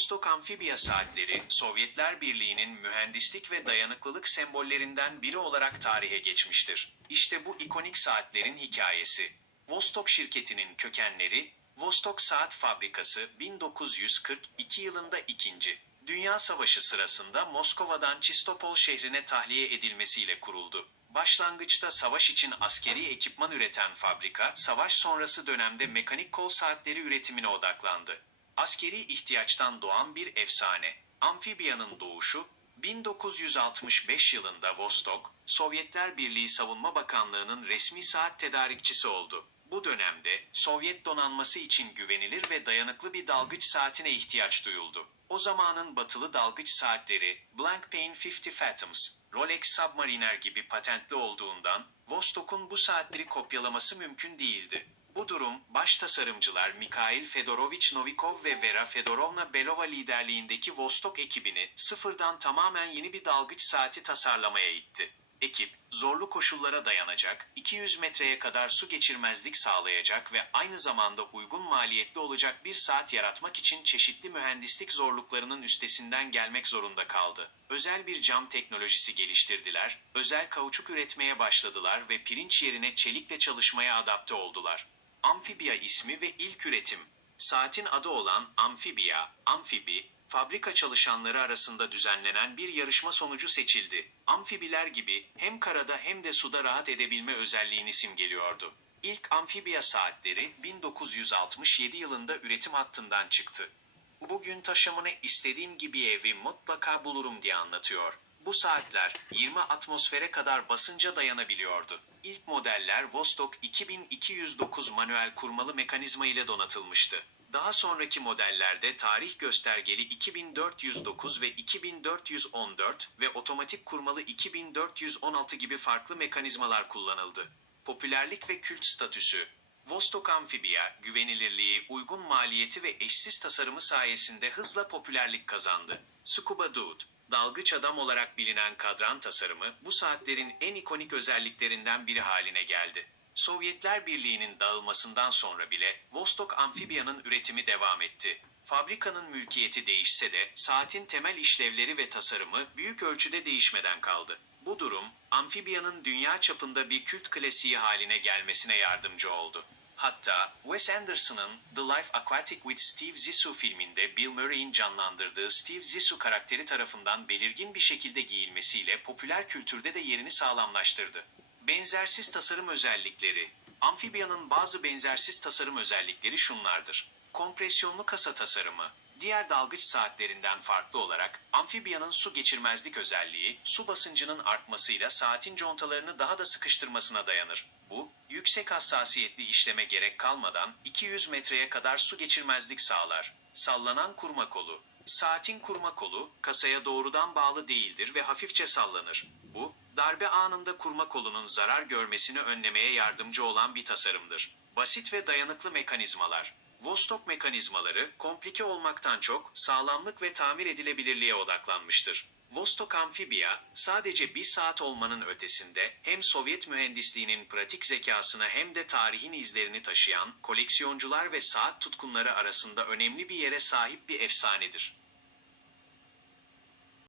Vostok amfibiya saatleri, Sovyetler Birliği'nin mühendislik ve dayanıklılık sembollerinden biri olarak tarihe geçmiştir. İşte bu ikonik saatlerin hikayesi. Vostok şirketinin kökenleri, Vostok Saat Fabrikası 1942 yılında ikinci. Dünya Savaşı sırasında Moskova'dan Çistopol şehrine tahliye edilmesiyle kuruldu. Başlangıçta savaş için askeri ekipman üreten fabrika, savaş sonrası dönemde mekanik kol saatleri üretimine odaklandı. Askeri ihtiyaçtan doğan bir efsane. Amfibiyanın doğuşu 1965 yılında Vostok, Sovyetler Birliği Savunma Bakanlığı'nın resmi saat tedarikçisi oldu. Bu dönemde Sovyet donanması için güvenilir ve dayanıklı bir dalgıç saatine ihtiyaç duyuldu. O zamanın batılı dalgıç saatleri Blancpain 50 Fathoms, Rolex Submariner gibi patentli olduğundan Vostok'un bu saatleri kopyalaması mümkün değildi. Bu durum, baş tasarımcılar Mikhail Fedorovich Novikov ve Vera Fedorovna Belova liderliğindeki Vostok ekibini sıfırdan tamamen yeni bir dalgıç saati tasarlamaya itti. Ekip, zorlu koşullara dayanacak, 200 metreye kadar su geçirmezlik sağlayacak ve aynı zamanda uygun maliyetli olacak bir saat yaratmak için çeşitli mühendislik zorluklarının üstesinden gelmek zorunda kaldı. Özel bir cam teknolojisi geliştirdiler, özel kauçuk üretmeye başladılar ve pirinç yerine çelikle çalışmaya adapte oldular. Amfibiya ismi ve ilk üretim. Saatin adı olan Amfibiya, Amfibi, fabrika çalışanları arasında düzenlenen bir yarışma sonucu seçildi. Amfibiler gibi hem karada hem de suda rahat edebilme özelliğini simgeliyordu. İlk amfibiya saatleri 1967 yılında üretim hattından çıktı. Bugün taşımını istediğim gibi evi mutlaka bulurum diye anlatıyor. Bu saatler 20 atmosfere kadar basınca dayanabiliyordu. İlk modeller Vostok 2209 manuel kurmalı mekanizma ile donatılmıştı. Daha sonraki modellerde tarih göstergeli 2409 ve 2414 ve otomatik kurmalı 2416 gibi farklı mekanizmalar kullanıldı. Popülerlik ve kült statüsü Vostok Amfibiya, güvenilirliği, uygun maliyeti ve eşsiz tasarımı sayesinde hızla popülerlik kazandı. Scuba Dude, dalgıç adam olarak bilinen kadran tasarımı bu saatlerin en ikonik özelliklerinden biri haline geldi. Sovyetler Birliği'nin dağılmasından sonra bile Vostok Amfibiya'nın üretimi devam etti. Fabrikanın mülkiyeti değişse de saatin temel işlevleri ve tasarımı büyük ölçüde değişmeden kaldı. Bu durum, amfibiyanın dünya çapında bir kült klasiği haline gelmesine yardımcı oldu. Hatta Wes Anderson'ın The Life Aquatic with Steve Zissou filminde Bill Murray'in canlandırdığı Steve Zissou karakteri tarafından belirgin bir şekilde giyilmesiyle popüler kültürde de yerini sağlamlaştırdı. Benzersiz tasarım özellikleri Amfibiyanın bazı benzersiz tasarım özellikleri şunlardır. Kompresyonlu kasa tasarımı Diğer dalgıç saatlerinden farklı olarak amfibiyanın su geçirmezlik özelliği su basıncının artmasıyla saatin contalarını daha da sıkıştırmasına dayanır. Bu, yüksek hassasiyetli işleme gerek kalmadan 200 metreye kadar su geçirmezlik sağlar. Sallanan kurma kolu Saatin kurma kolu kasaya doğrudan bağlı değildir ve hafifçe sallanır. Bu, darbe anında kurma kolunun zarar görmesini önlemeye yardımcı olan bir tasarımdır. Basit ve dayanıklı mekanizmalar Vostok mekanizmaları komplike olmaktan çok sağlamlık ve tamir edilebilirliğe odaklanmıştır. Vostok Amfibiya sadece bir saat olmanın ötesinde hem Sovyet mühendisliğinin pratik zekasına hem de tarihin izlerini taşıyan koleksiyoncular ve saat tutkunları arasında önemli bir yere sahip bir efsanedir.